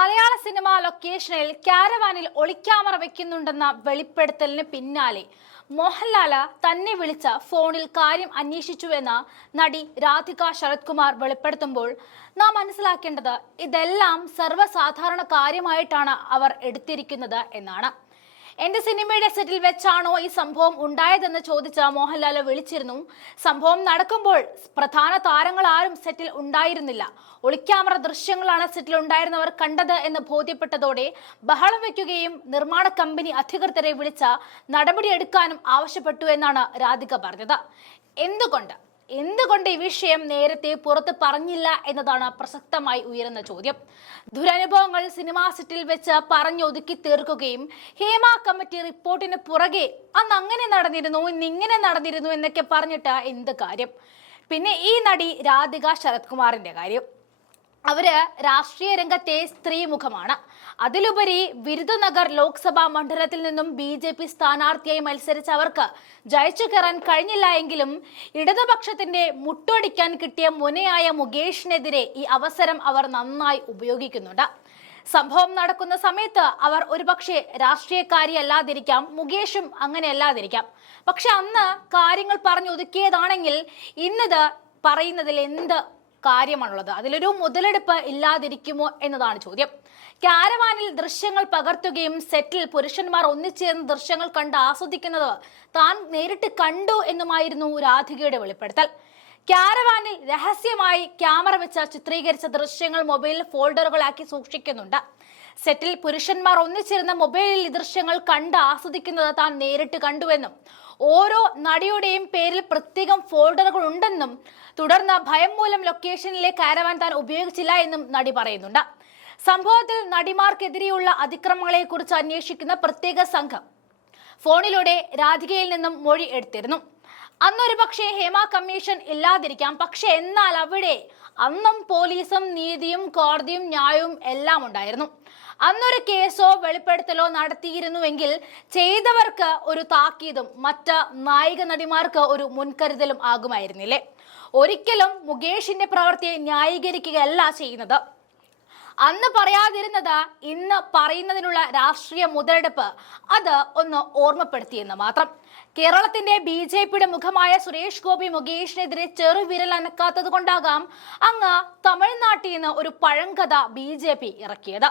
മലയാള cinema ലൊക്കേഷനിൽ കാരവാനിൽ ഒളിക്യാമറ വെക്കുന്നുണ്ടെന്ന വെളിപ്പെടുത്തലിന് പിന്നാലെ മോഹൻലാല തന്നെ വിളിച്ച ഫോണിൽ കാര്യം അന്വേഷിച്ചുവെന്ന് നടി രാധിക ശരത് കുമാർ വെളിപ്പെടുത്തുമ്പോൾ നാം മനസ്സിലാക്കേണ്ടത് ഇതെല്ലാം സർവസാധാരണ കാര്യമായിട്ടാണ് അവർ എടുത്തിരിക്കുന്നത് എന്നാണ്. എന്റെ സിനിമയുടെ സെറ്റിൽ വെച്ചാണോ ഈ സംഭവം ഉണ്ടായതെന്ന് ചോദിച്ച മോഹൻലാൽ വിളിച്ചിരുന്നു. സംഭവം നടക്കുമ്പോൾ പ്രധാന താരങ്ങൾ ആരും സെറ്റിൽ ഉണ്ടായിരുന്നില്ല. ഒളിക്യാമറ ദൃശ്യങ്ങളാണ് സെറ്റിൽ ഉണ്ടായിരുന്നവർ കണ്ടത് എന്ന് ബോധ്യപ്പെട്ടതോടെ ബഹളം വയ്ക്കുകയും നിർമ്മാണ കമ്പനി അധികൃതരെ വിളിച്ച നടപടിയെടുക്കാനും ആവശ്യപ്പെട്ടു എന്നാണ് രാധിക പറഞ്ഞത്. എന്തുകൊണ്ട്? എന്തുകൊണ്ട് ഈ വിഷയം നേരത്തെ പുറത്ത് പറഞ്ഞില്ല എന്നതാണ് പ്രസക്തമായി ഉയരുന്ന ചോദ്യം. ദുരനുഭവങ്ങൾ സിനിമാ സെറ്റിൽ വെച്ച് പറഞ്ഞൊതുക്കി തീർക്കുകയും ഹേമ കമ്മിറ്റി റിപ്പോർട്ടിന് പുറകെ അന്ന് അങ്ങനെ നടന്നിരുന്നു ഇന്ന് ഇങ്ങനെ നടന്നിരുന്നു എന്നൊക്കെ പറഞ്ഞിട്ട് എന്ത് കാര്യം. പിന്നെ ഈ നടി രാധിക ശരത്കുമാറിന്റെ കാര്യം. അവർ രാഷ്ട്രീയ രംഗത്തെ സ്ത്രീ മുഖമാണ് അതിലുപരി വിരുദനഗർ ലോക്സഭാ മണ്ഡലത്തിൽ നിന്നും ബി ജെ പി സ്ഥാനാർത്ഥിയായി മത്സരിച്ച അവർക്ക് ജയിച്ചു കയറാൻ കഴിഞ്ഞില്ല എങ്കിലും ഇടതുപക്ഷത്തിന്റെ മുട്ടൊടിക്കാൻ കിട്ടിയ മുനയായ മുകേഷിനെതിരെ ഈ അവസരം അവർ നന്നായി ഉപയോഗിക്കുന്നുണ്ട്. സംഭവം നടക്കുന്ന സമയത്ത് അവർ ഒരുപക്ഷെ രാഷ്ട്രീയക്കാരിയല്ലാതിരിക്കാം മുകേഷും അങ്ങനെ അല്ലാതിരിക്കാം പക്ഷെ അന്ന് കാര്യങ്ങൾ പറഞ്ഞു ഒതുക്കിയതാണെങ്കിൽ ഇന്നത് പറയുന്നതിൽ എന്ത് കാര്യമാണുള്ളത്. അതിലൊരു മുതലെടുപ്പ് ഇല്ലാതിരിക്കുമോ എന്നതാണ് ചോദ്യം. കാരവാനിൽ ദൃശ്യങ്ങൾ പകർത്തുകയും സെറ്റിൽ പുരുഷന്മാർ ഒന്നിച്ചേർന്ന് ദൃശ്യങ്ങൾ കണ്ട് ആസ്വദിക്കുന്നത് താൻ നേരിട്ട് കണ്ടു എന്നുമായിരുന്നു രാധികയുടെ വെളിപ്പെടുത്തൽ. കാരവാനിൽ രഹസ്യമായി ക്യാമറ വെച്ച് ചിത്രീകരിച്ച ദൃശ്യങ്ങൾ മൊബൈൽ ഫോൾഡറുകളാക്കി സൂക്ഷിക്കുന്നുണ്ട്. സെറ്റിൽ പുരുഷന്മാർ ഒന്നിച്ചിരുന്ന മൊബൈലിൽ ദൃശ്യങ്ങൾ കണ്ട് ആസ്വദിക്കുന്നത് താൻ നേരിട്ട് കണ്ടുവെന്നും ഓരോ നടിയുടെയും പേരിൽ പ്രത്യേകം ഫോൾഡറുകൾ ഉണ്ടെന്നും തുടർന്ന് ഭയം മൂലം ലൊക്കേഷനിലെ കാരവാൻ താൻ ഉപയോഗിച്ചില്ല എന്നും നടി പറയുന്നുണ്ട്. സംഭവത്തിൽ നടിമാർക്കെതിരെയുള്ള അതിക്രമങ്ങളെ കുറിച്ച് അന്വേഷിക്കുന്ന പ്രത്യേക സംഘം ഫോണിലൂടെ രാധികയിൽ നിന്നും മൊഴി എടുത്തിരുന്നു. അന്നൊരു പക്ഷേ ഹേമ കമ്മീഷൻ ഇല്ലാതിരിക്കാം. പക്ഷെ എന്നാൽ അവിടെ അന്നും പോലീസും നീതിയും കോടതിയും ന്യായവും എല്ലാം ഉണ്ടായിരുന്നു. അന്നൊരു കേസോ വെളിപ്പെടുത്തലോ നടത്തിയിരുന്നുവെങ്കിൽ ചെയ്തവർക്ക് ഒരു താക്കീതും മറ്റ് നായിക നടിമാർക്ക് ഒരു മുൻകരുതലും ആകുമായിരുന്നില്ലേ? ഒരിക്കലും മുകേഷിന്റെ പ്രവൃത്തിയെ ന്യായീകരിക്കുകയല്ല ചെയ്യുന്നത്. അന്ന് പറയാതിരുന്നത് ഇന്ന് പറയുന്നതിനുള്ള രാഷ്ട്രീയ മുതലെടുപ്പ് അത് ഒന്ന് ഓർമ്മപ്പെടുത്തിയെന്ന് മാത്രം. കേരളത്തിന്റെ ബി ജെ പിയുടെ മുഖമായ സുരേഷ് ഗോപി മുകേഷിനെതിരെ ചെറുവിരൽ അനക്കാത്തത് കൊണ്ടാകാം അങ്ങ് തമിഴ്നാട്ടിൽ നിന്ന് ഒരു പഴങ്കഥ ബി ജെ പി ഇറക്കിയത്.